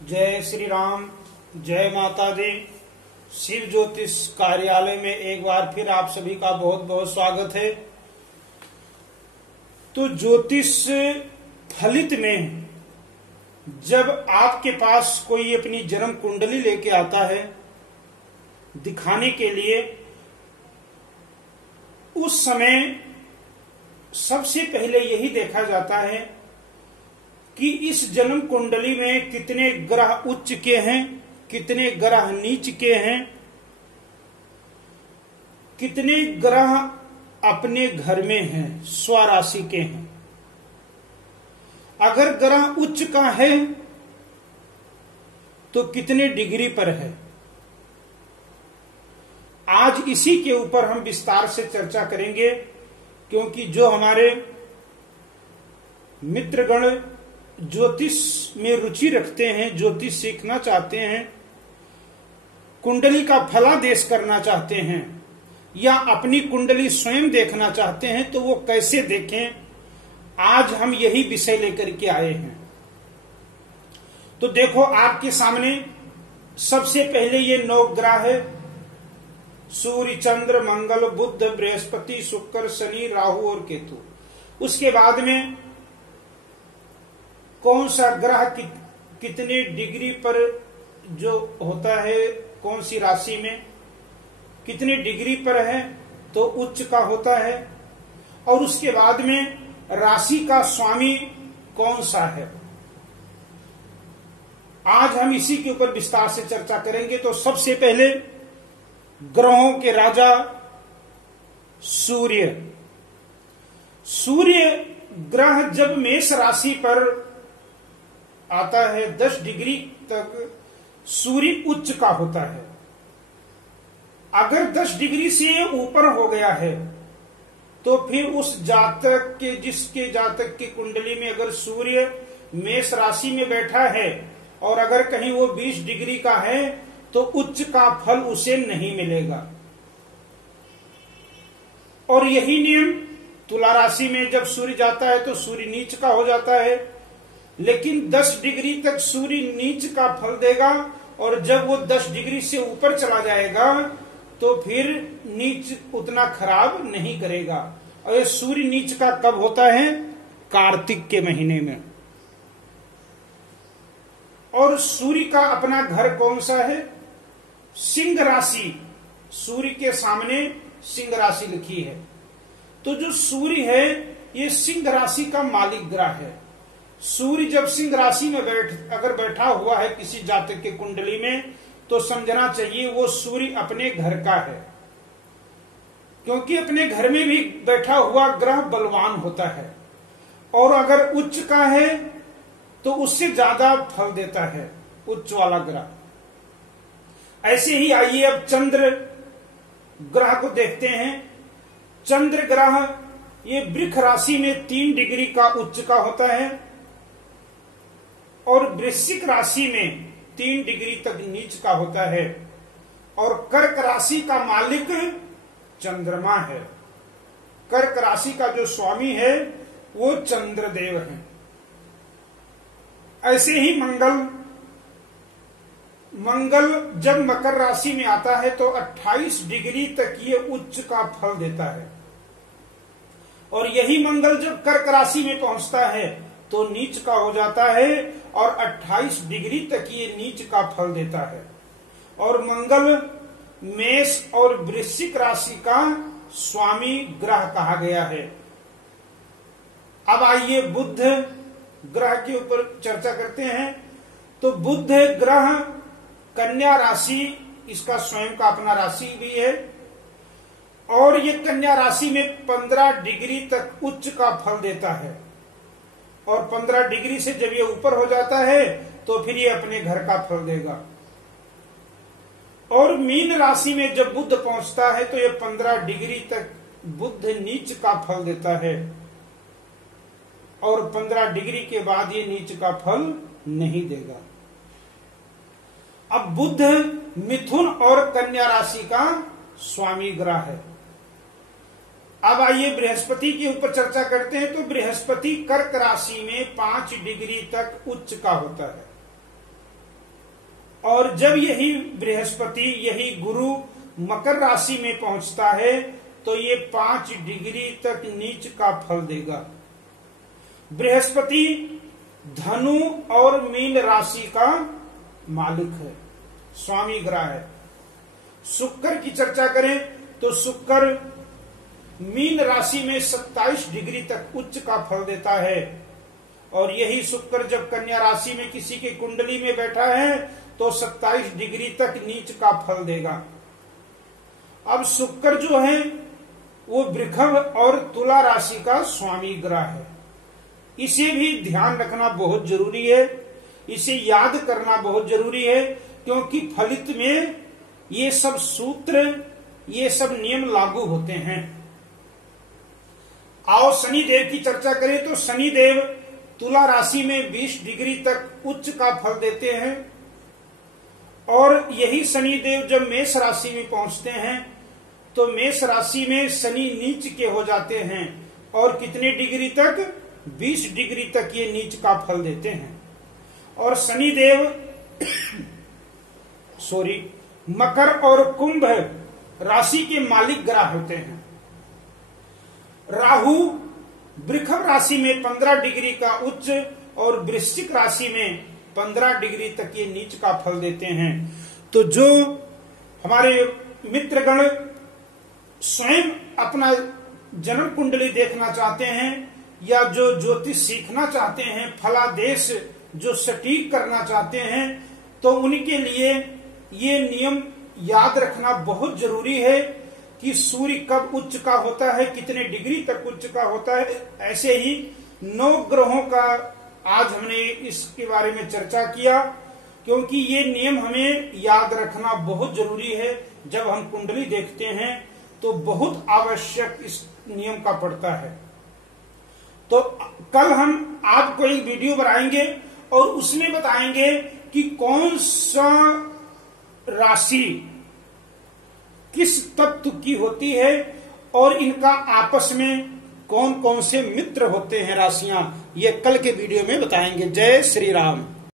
जय श्री राम, जय माता दी। शिव ज्योतिष कार्यालय में एक बार फिर आप सभी का बहुत बहुत स्वागत है। तो ज्योतिष फलित में जब आपके पास कोई अपनी जन्म कुंडली लेके आता है दिखाने के लिए, उस समय सबसे पहले यही देखा जाता है कि इस जन्म कुंडली में कितने ग्रह उच्च के हैं, कितने ग्रह नीच के हैं, कितने ग्रह अपने घर में हैं, स्वराशि के हैं। अगर ग्रह उच्च का है तो कितने डिग्री पर है। आज इसी के ऊपर हम विस्तार से चर्चा करेंगे, क्योंकि जो हमारे मित्रगण ज्योतिष में रुचि रखते हैं, ज्योतिष सीखना चाहते हैं, कुंडली का फलादेश करना चाहते हैं या अपनी कुंडली स्वयं देखना चाहते हैं, तो वो कैसे देखें, आज हम यही विषय लेकर के आए हैं। तो देखो, आपके सामने सबसे पहले ये 9 ग्रह है। सूर्य, चंद्र, मंगल, बुध, बृहस्पति, शुक्र, शनि, राहु और केतु। उसके बाद में कौन सा ग्रह कितने डिग्री पर जो होता है, कौन सी राशि में कितने डिग्री पर है तो उच्च का होता है, और उसके बाद में राशि का स्वामी कौन सा है। आज हम इसी के ऊपर विस्तार से चर्चा करेंगे। तो सबसे पहले ग्रहों के राजा सूर्य। सूर्य ग्रह जब मेष राशि पर आता है 10 डिग्री तक सूर्य उच्च का होता है। अगर 10 डिग्री से ऊपर हो गया है तो फिर उस जातक के, जिसके जातक की कुंडली में अगर सूर्य मेष राशि में बैठा है और अगर कहीं वो 20 डिग्री का है तो उच्च का फल उसे नहीं मिलेगा। और यही नियम तुला राशि में जब सूर्य जाता है तो सूर्य नीच का हो जाता है, लेकिन 10 डिग्री तक सूर्य नीच का फल देगा, और जब वो 10 डिग्री से ऊपर चला जाएगा तो फिर नीच उतना खराब नहीं करेगा। और ये सूर्य नीच का कब होता है? कार्तिक के महीने में। और सूर्य का अपना घर कौन सा है? सिंह राशि। सूर्य के सामने सिंह राशि लिखी है। तो जो सूर्य है ये सिंह राशि का मालिक ग्रह है। सूर्य जब सिंह राशि में अगर बैठा हुआ है किसी जातक के कुंडली में, तो समझना चाहिए वो सूर्य अपने घर का है, क्योंकि अपने घर में भी बैठा हुआ ग्रह बलवान होता है, और अगर उच्च का है तो उससे ज्यादा फल देता है उच्च वाला ग्रह। ऐसे ही आइए अब चंद्र ग्रह को देखते हैं। चंद्र ग्रह ये वृष राशि में 3 डिग्री का उच्च का होता है, और वृश्चिक राशि में 3 डिग्री तक नीच का होता है, और कर्क राशि का मालिक चंद्रमा है। कर्क राशि का जो स्वामी है वो चंद्रदेव है। ऐसे ही मंगल जब मकर राशि में आता है तो 28 डिग्री तक ये उच्च का फल देता है, और यही मंगल जब कर्क राशि में पहुंचता है तो नीच का हो जाता है, और 28 डिग्री तक ये नीच का फल देता है। और मंगल मेष और वृश्चिक राशि का स्वामी ग्रह कहा गया है। अब आइए बुध ग्रह के ऊपर चर्चा करते हैं। तो बुध ग्रह कन्या राशि, इसका स्वयं का अपना राशि भी है, और ये कन्या राशि में 15 डिग्री तक उच्च का फल देता है, और 15 डिग्री से जब ये ऊपर हो जाता है तो फिर ये अपने घर का फल देगा। और मीन राशि में जब बुध पहुंचता है तो ये 15 डिग्री तक बुध नीच का फल देता है, और 15 डिग्री के बाद ये नीच का फल नहीं देगा। अब बुध मिथुन और कन्या राशि का स्वामी ग्रह है। अब आइए बृहस्पति के ऊपर चर्चा करते हैं। तो बृहस्पति कर्क राशि में 5 डिग्री तक उच्च का होता है, और जब यही बृहस्पति, यही गुरु मकर राशि में पहुंचता है तो ये 5 डिग्री तक नीच का फल देगा। बृहस्पति धनु और मीन राशि का मालिक है, स्वामी ग्रह है। शुक्र की चर्चा करें तो शुक्र मीन राशि में 27 डिग्री तक उच्च का फल देता है, और यही शुक्र जब कन्या राशि में किसी की कुंडली में बैठा है तो 27 डिग्री तक नीच का फल देगा। अब शुक्र जो है वो वृषभ और तुला राशि का स्वामी ग्रह है। इसे भी ध्यान रखना बहुत जरूरी है, इसे याद करना बहुत जरूरी है, क्योंकि फलित में ये सब सूत्र, ये सब नियम लागू होते हैं। आओ शनिदेव की चर्चा करें तो शनिदेव तुला राशि में 20 डिग्री तक उच्च का फल देते हैं, और यही शनिदेव जब मेष राशि में पहुंचते हैं तो मेष राशि में शनि नीच के हो जाते हैं, और कितने डिग्री तक? 20 डिग्री तक ये नीच का फल देते हैं। और शनिदेव मकर और कुंभ राशि के मालिक ग्रह होते हैं। राहु वृषभ राशि में 15 डिग्री का उच्च और वृश्चिक राशि में 15 डिग्री तक ये नीच का फल देते हैं। तो जो हमारे मित्रगण स्वयं अपना जन्म कुंडली देखना चाहते हैं या जो ज्योतिष सीखना चाहते हैं, फलादेश जो सटीक करना चाहते हैं, तो उनके लिए ये नियम याद रखना बहुत जरूरी है कि सूर्य कब उच्च का होता है, कितने डिग्री तक उच्च का होता है। ऐसे ही 9 ग्रहों का आज हमने इसके बारे में चर्चा किया, क्योंकि ये नियम हमें याद रखना बहुत जरूरी है। जब हम कुंडली देखते हैं तो बहुत आवश्यक इस नियम का पड़ता है। तो कल हम आपको एक वीडियो बनाएंगे और उसमें बताएंगे कि कौन सा राशि किस तत्व की होती है और इनका आपस में कौन कौन से मित्र होते हैं राशियां, ये कल के वीडियो में बताएंगे। जय श्री राम।